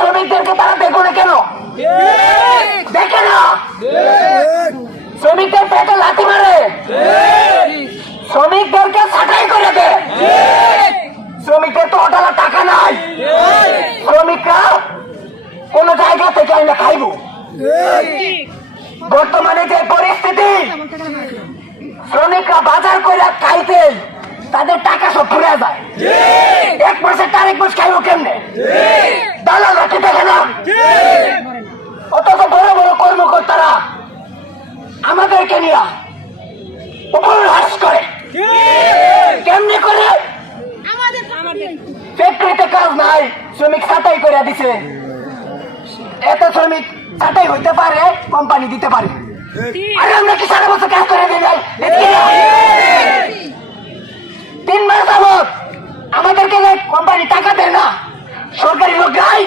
শ্রমিকদেরকে তারা দেখো না কেন? দেখে না? শ্রমিকদের পেটে লাথি মারে, শ্রমিকদেরকে ছাঁটাই করে দেয়। শ্রমিকদের তো ওটালা টাকা নাই, শ্রমিকরা কোন জায়গা থেকে আমরা খাইব। বর্তমানে যে পরিস্থিতি, শ্রমিকরা বাজার করে খাইতে তাদের টাকা সব ফুরে যায়। এক মাসে তার এক মাস খাইব কেমনে? দালাল রাখি দেখে না? অথচ বড় বড় কর্মকর্তারা আমাদেরকে নিয়ে উপহাস করে। কেমনি করে? ফ্যাক্টরিতে কাজ নাই, শ্রমিক ছাঁটাই করে দিছে। এত শ্রমিক ছাঁটাই হইতে পারে, কোম্পানি দিতে পারে। আরে আমরা কি সারা বছর কাজ করে দিই? 3 মাস যাবত আমাদেরকে কোম্পানি টাকা দেয় না, সরকারি লোক নাই।